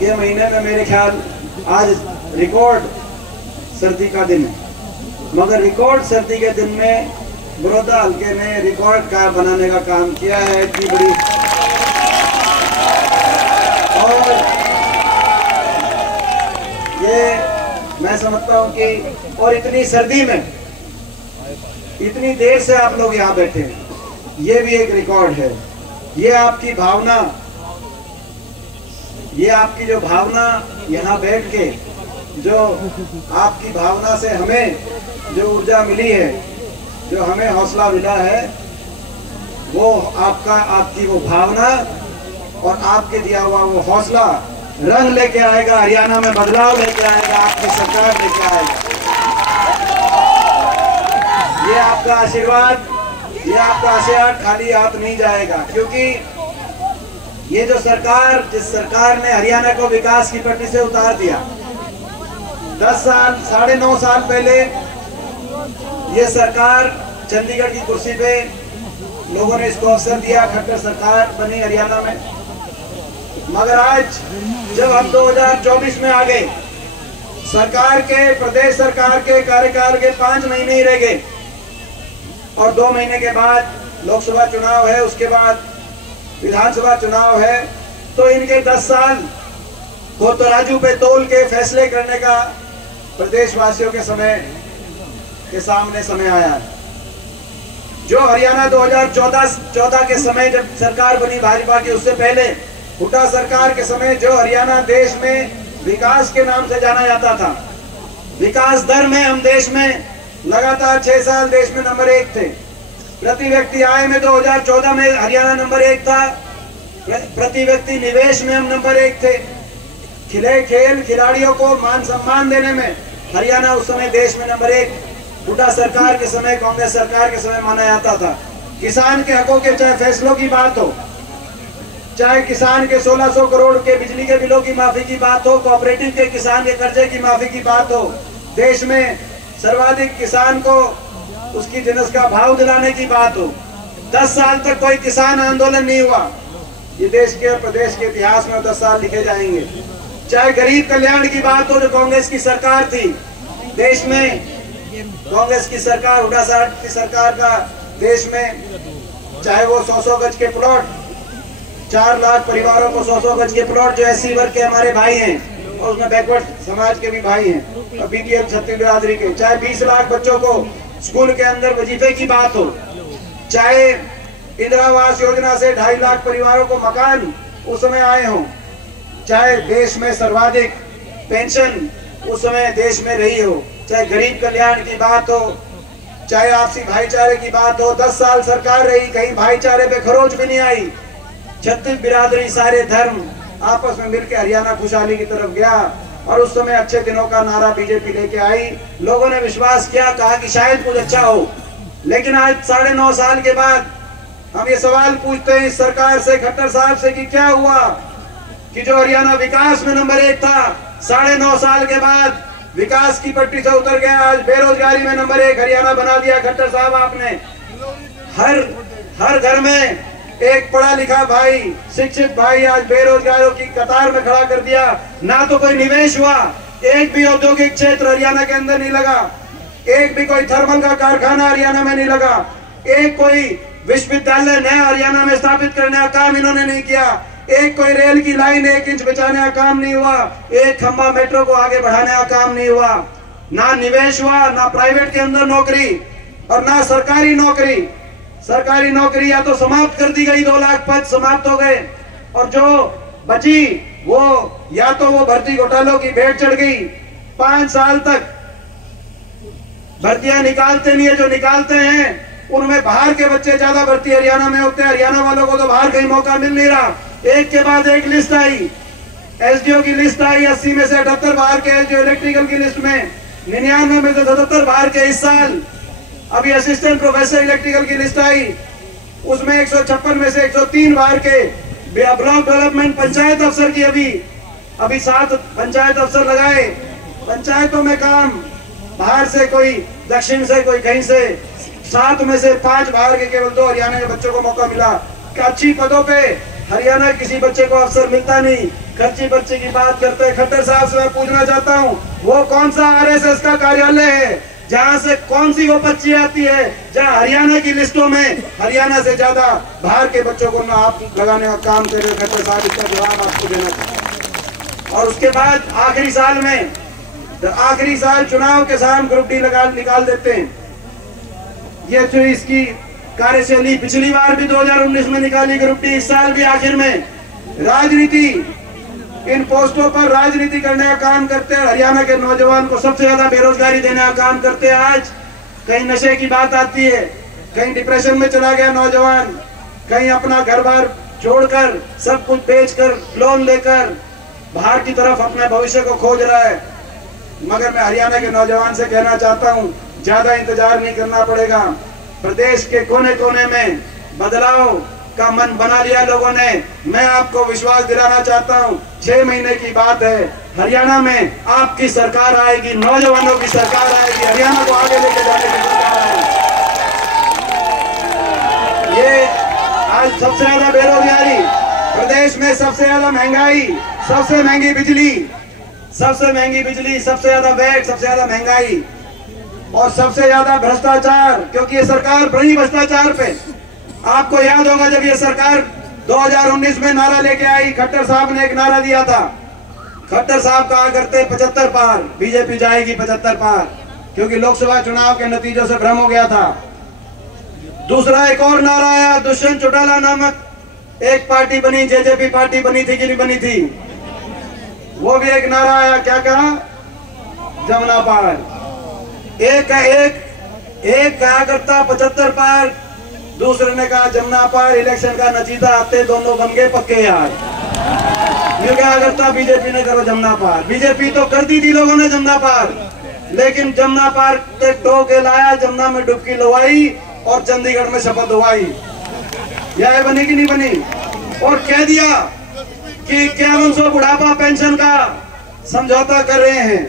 के महीने में मेरे ख्याल आज रिकॉर्ड सर्दी का दिन है, मगर रिकॉर्ड सर्दी के दिन में बड़ौदा हल्के ने रिकॉर्ड कार बनाने का काम किया है। इतनी बड़ी और ये मैं समझता हूँ कि और इतनी सर्दी में इतनी देर से आप लोग यहाँ बैठे हैं, ये भी एक रिकॉर्ड है। ये आपकी भावना, ये आपकी जो भावना यहाँ बैठ के जो आपकी भावना से हमें जो ऊर्जा मिली है, जो हमें हौसला मिला है, वो आपकी वो भावना और आपके दिया हुआ वो हौसला रंग लेके आएगा, हरियाणा में बदलाव लेके आएगा, आपकी सरकार लेके आएगा। ये आपका आशीर्वाद, ये आपका आशीर्वाद खाली हाथ नहीं जाएगा, क्योंकि ये जो सरकार, जिस सरकार ने हरियाणा को विकास की पटरी से उतार दिया, 10 साल 9.5 साल पहले ये सरकार चंडीगढ़ की कुर्सी पे लोगों ने इसको अवसर दिया, खट्टर सरकार बनी हरियाणा में। मगर आज जब हम 2024 में आ गए, सरकार के, प्रदेश सरकार के कार्यकाल के 5 महीने ही रह गए और 2 महीने के बाद लोकसभा चुनाव है, उसके बाद विधानसभा चुनाव है, तो इनके 10 साल को तराजू पे तोल के फैसले करने का प्रदेशवासियों के सामने समय आया है। जो हरियाणा 2014 के समय जब सरकार बनी भाजपा की, उससे पहले हुड्डा सरकार के समय जो हरियाणा देश में विकास के नाम से जाना जाता था, विकास दर में हम देश में लगातार 6 साल देश में नंबर 1 थे। प्रति व्यक्ति आय में 2014 में हरियाणा नंबर 1 था, प्रति व्यक्ति निवेश में हम नंबर 1 थे, खेल खिलाड़ियों को मान सम्मान देने में हरियाणा उस समय देश में नंबर 1 हुड्डा सरकार के समय, कांग्रेस सरकार के समय माना जाता था। किसान के हकों के चाहे फैसलों की बात हो, चाहे किसान के 1600 करोड़ के बिजली के बिलों की माफी की बात हो, कोऑपरेटिव के किसान के कर्जे की माफी की बात हो, देश में सर्वाधिक किसान को उसकी जिनस का भाव दिलाने की बात हो, 10 साल तक कोई किसान आंदोलन नहीं हुआ, ये देश के और प्रदेश के इतिहास में 10 साल लिखे जाएंगे। चाहे गरीब कल्याण की बात हो, जो कांग्रेस की सरकार थी देश में, कांग्रेस की सरकार, हुड्डा साहब की सरकार का देश में, चाहे वो 100 गज के प्लॉट, 4 लाख परिवारों को 100 गज के प्लॉट जो एससी वर्ग के हमारे भाई हैं और उसमें बैकवर्ड समाज के भी भाई हैं और बीपीएल छत्तीस बिरादरी के, चाहे 20 लाख बच्चों को स्कूल के अंदर वजीफे की बात हो, चाहे इंदिरा आवास योजना से 2.5 लाख परिवारों को मकान उस समय आए हों, चाहे देश में सर्वाधिक पेंशन उस समय देश में रही हो, चाहे गरीब कल्याण की बात हो, चाहे आपसी भाईचारे की बात हो, 10 साल सरकार रही, कहीं भाईचारे पे खरोच भी नहीं आई। 36 बिरादरी, सारे धर्म आपस में मिलकर हरियाणा खुशहाली की तरफ गया और उस समय अच्छे दिनों का नारा बीजेपी लेके आई। लोगों ने विश्वास किया, कहा कि शायद कुछ अच्छा हो। लेकिन आज 9.5 साल के बाद हम ये सवाल पूछते हैं इस सरकार से, खट्टर साहब से, कि क्या हुआ कि जो हरियाणा विकास में नंबर 1 था, 9.5 साल के बाद विकास की पट्टी से उतर गया, आज बेरोजगारी में नंबर 1 हरियाणा बना दिया खट्टर साहब आपने। हर घर में एक पढ़ा लिखा भाई, शिक्षित भाई आज बेरोजगारों की कतार में खड़ा कर दिया। ना तो कोई निवेश हुआ, एक भी औद्योगिक क्षेत्र हरियाणा के अंदर नहीं लगा, एक भी कोई थर्मल का कारखाना हरियाणा में नहीं लगा, एक कोई विश्वविद्यालय नया हरियाणा में स्थापित करने का काम इन्होंने नहीं किया, एक कोई रेल की लाइन 1 इंच बचाने का काम नहीं हुआ, एक खंबा मेट्रो को आगे बढ़ाने का काम नहीं हुआ। ना निवेश हुआ, ना प्राइवेट के अंदर नौकरी और ना सरकारी नौकरी। सरकारी नौकरी या तो समाप्त कर दी गई, 2 लाख पद समाप्त हो गए और जो बची वो या तो वो भर्ती घोटालों की भेंट चढ़ गई। 5 साल तक भर्तियां निकालते नहीं है, जो निकालते हैं उनमें बाहर के बच्चे ज्यादा भर्ती हरियाणा में होते हैं। हरियाणा वालों को तो बाहर कहीं मौका मिल नहीं रहा। एक के बाद एक लिस्ट आई, एसडीओ की लिस्ट आई, 80 में से 78 बाहर के एसडीओ, इलेक्ट्रिकल की लिस्ट में 99 में से 77 बाहर के। इस साल अभी असिस्टेंट प्रोफेसर इलेक्ट्रिकल की लिस्ट आई, उसमें 156 में से 103 बाहर के। ब्लॉक डेवलपमेंट पंचायत अफसर की अभी 7 पंचायत अफसर लगाए। पंचायतों में काम बाहर से, कोई दक्षिण से, कोई कहीं से। 7 में से 5 बाहर के, केवल 2 हरियाणा के बच्चों को मौका मिला। अच्छी पदों पे हरियाणा किसी बच्चे को अफसर मिलता नहीं, खर्ची बच्चे की बात करते हैं। खट्टर साहब से मैं पूछना चाहता हूँ, वो कौन सा आरएसएस का कार्यालय है जहाँ से कौन सी वो पर्ची आती है जहाँ हरियाणा की लिस्टों में हरियाणा से ज्यादा बाहर के बच्चों को ना आप लगाने का काम कर रहे हो? खट्टर साहब, इसका जवाब आपको देना चाहिए। और उसके बाद आखिरी साल में, आखिरी साल चुनाव के साथ ग्रुप डी निकाल देते हैं। ये जो इसकी कार्यशैली पिछली बार भी 2019 में निकाली ग्रुप डी, इस साल भी आखिर में राजनीति, इन पोस्टों पर राजनीति करने का काम करते हैं। हरियाणा के नौजवान को सबसे ज्यादा बेरोजगारी देने का काम करते हैं। आज कहीं नशे की बात आती है, कहीं डिप्रेशन में चला गया नौजवान, कहीं अपना घर बार छोड़कर सब कुछ बेचकर लोन लेकर बाहर की तरफ अपने भविष्य को खोज रहा है। मगर मैं हरियाणा के नौजवान से कहना चाहता हूं, ज्यादा इंतजार नहीं करना पड़ेगा। प्रदेश के कोने कोने में बदलाव का मन बना लिया लोगों ने। मैं आपको विश्वास दिलाना चाहता हूं, 6 महीने की बात है, हरियाणा में आपकी सरकार आएगी, नौजवानों की सरकार आएगी, हरियाणा को आगे लेके जाने की सरकार आएगी। ये आज सबसे ज्यादा बेरोजगारी प्रदेश में, सबसे ज्यादा महंगाई, सबसे महंगी बिजली, सबसे महंगी बिजली, सबसे ज्यादा वैट, सबसे ज्यादा महंगाई और सबसे ज्यादा भ्रष्टाचार, क्योंकि ये सरकार बड़ी भ्रष्टाचार पे। आपको याद होगा जब ये सरकार 2019 में नारा लेके आई, खट्टर साहब ने एक नारा दिया था। खट्टर साहब कहा करते 75 पार, बीजेपी जाएगी 75 पार, क्योंकि लोकसभा चुनाव के नतीजों से भ्रम हो गया था। दूसरा एक और नारा आया, दुष्यंत चौटाला नामक एक पार्टी बनी, जेजेपी पार्टी बनी थी कि नहीं बनी थी, वो भी एक नारा आया, क्या कहा? जमुना पार। एक कहा करता 75 पार, दूसरे ने कहा जमुना पार। इलेक्शन का नतीजा आते दोनों बन गए पक्के यार। ये क्या करता? बीजेपी ने करो जमुना पार। बीजेपी तो कर दी थी लोगों ने जमुना पार, लेकिन जमुना पार के टो के लाया, जमुना में डुबकी लवाई और चंडीगढ़ में शपथ दिलवाई। यह बनी कि नहीं बनी? और कह दिया कि 5100 बुढ़ापा पेंशन का समझौता कर रहे हैं,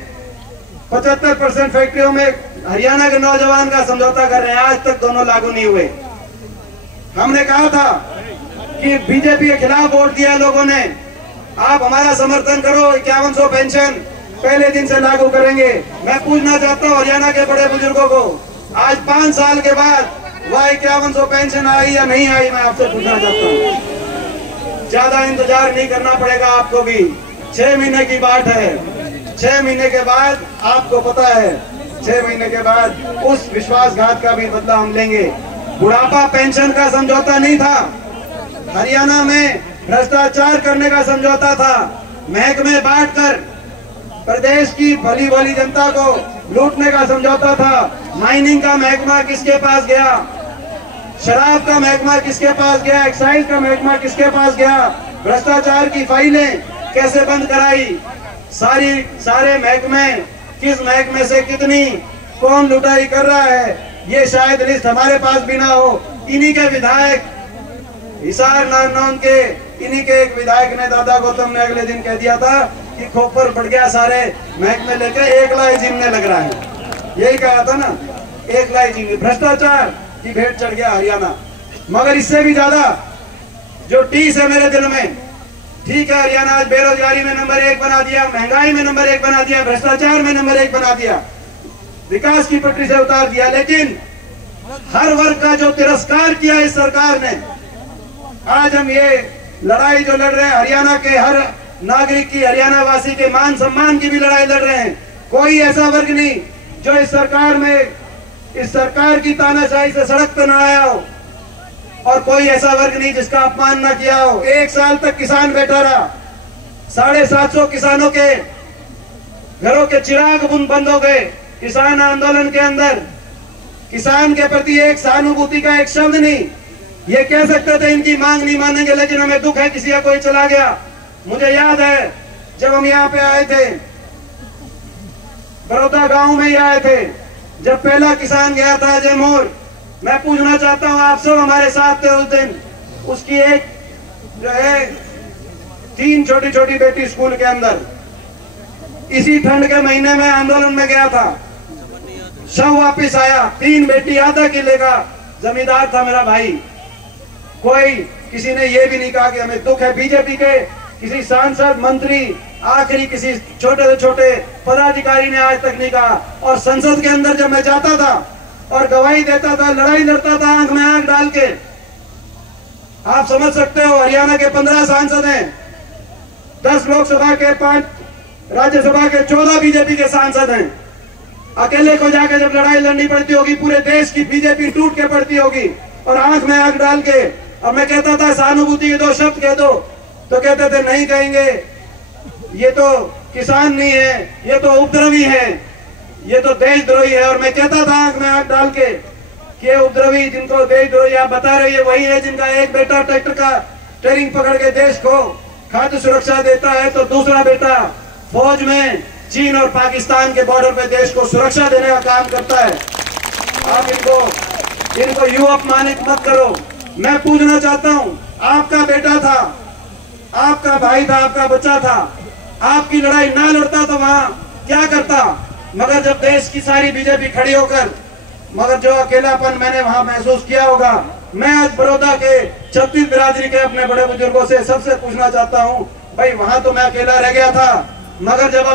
75% फैक्ट्रियों में हरियाणा के नौजवान का समझौता कर रहे हैं। आज तक दोनों लागू नहीं हुए। हमने कहा था कि बीजेपी के खिलाफ वोट दिया लोगों ने, आप हमारा समर्थन करो, 5100 पेंशन पहले दिन से लागू करेंगे। मैं पूछना चाहता हूँ हरियाणा के बड़े बुजुर्गों को, आज 5 साल के बाद वह 5100 पेंशन आई या नहीं आई, मैं आपसे पूछना चाहता हूँ। ज्यादा इंतजार नहीं करना पड़ेगा आपको भी, 6 महीने की बात है। 6 महीने के बाद आपको पता है, 6 महीने के बाद उस विश्वासघात का भी बदला हम लेंगे। बुढ़ापा पेंशन का समझौता नहीं था, हरियाणा में भ्रष्टाचार करने का समझौता था, महकमे बांटकर प्रदेश की भली भली जनता को लूटने का समझौता था। माइनिंग का महकमा किसके पास गया? शराब का महकमा किसके पास गया? एक्साइज का महकमा किसके पास गया? भ्रष्टाचार की फाइलें कैसे बंद कराई? सारे महकमे, किस महकमे से कितनी कौन लुटाई कर रहा है, ये शायद लिस्ट हमारे पास भी ना हो। इन्हीं के विधायक, हिसार नारनौल के इन्हीं के एक विधायक ने, दादा गौतम ने अगले दिन कह दिया था कि खोपर बढ़ गया, सारे महकमे लेकर एक लाई जिमने लग रहा है। यही कहा था ना, एक लाई जिम, भ्रष्टाचार की भेंट चढ़ गया हरियाणा। मगर इससे भी ज्यादा जो टीस है मेरे दिल में, ठीक है, हरियाणा आज बेरोजगारी में नंबर 1 बना दिया, महंगाई में नंबर 1 बना दिया, भ्रष्टाचार में नंबर 1 बना दिया, विकास की पटरी से उतार दिया। लेकिन हर वर्ग का जो तिरस्कार किया इस सरकार ने, आज हम ये लड़ाई जो लड़ रहे हैं, हरियाणा के हर नागरिक की, हरियाणा वासी के मान सम्मान की भी लड़ाई लड़ रहे हैं। कोई ऐसा वर्ग नहीं जो इस सरकार में, इस सरकार की तानाशाही से सड़क पर न आया हो, और कोई ऐसा वर्ग नहीं जिसका अपमान न किया हो। 1 साल तक किसान बैठा रहा, 750 किसानों के घरों के चिराग बंद हो गए। किसान आंदोलन के अंदर किसान के प्रति एक सहानुभूति का एक शब्द नहीं। ये कह सकते थे इनकी मांग नहीं मानेंगे, लेकिन हमें दुख है किसी का कोई चला गया। मुझे याद है जब हम यहाँ पे आए थे, बड़ौदा गांव में ही आए थे, जब पहला किसान गया था अजय मोर। मैं पूछना चाहता हूँ, आप सब हमारे साथ थे उस दिन। उसकी एक जो है 3 छोटी छोटी बेटी स्कूल के अंदर, इसी ठंड के महीने में आंदोलन में गया था, शव वापिस आया, 3 बेटी, आधा किले का जमींदार था मेरा भाई। कोई किसी ने ये भी नहीं कहा कि हमें दुख है। बीजेपी के किसी सांसद, मंत्री, आखिरी किसी छोटे से छोटे पदाधिकारी ने आज तक नहीं कहा। और संसद के अंदर जब मैं जाता था और गवाही देता था, लड़ाई लड़ता था आंख में आंख डाल के, आप समझ सकते हो हरियाणा के 15 सांसद हैं, 10 लोकसभा के, 5 राज्यसभा के, 14 बीजेपी के सांसद हैं। अकेले को जाके जब लड़ाई लड़नी पड़ती होगी, पूरे देश की बीजेपी टूट के पड़ती होगी, और आंख में आंख डाल के, और मैं कहता था सहानुभूति के 2 शब्द कह दो, तो कहते थे नहीं कहेंगे, ये तो किसान नहीं है, ये तो उपद्रवी है, ये तो देशद्रोही है। और मैं कहता था आंख में आंख डाल के कि ये उपद्रवी, जिनको देशद्रोही आप बता रहे हैं, वही है जिनका एक बेटा ट्रैक्टर का स्टीयरिंग पकड़ के देश को खाद्य सुरक्षा देता है, तो दूसरा बेटा फौज में चीन और पाकिस्तान के बॉर्डर पे देश को सुरक्षा देने का काम करता है। आप इनको यूं अपमानित मत करो। मैं पूछना चाहता हूं, आपका बेटा था, आपका भाई था, आपका बच्चा था, आपकी लड़ाई ना लड़ता तो वहां क्या करता? मगर जब देश की सारी बीजेपी खड़ी होकर, मगर जो अकेलापन मैंने वहां महसूस किया होगा, मैं आज बड़ौदा के 36 बिरादरी के अपने बड़े बुजुर्गों से सबसे पूछना चाहता हूं, भाई वहां तो मैं अकेला रह गया था, मगर जब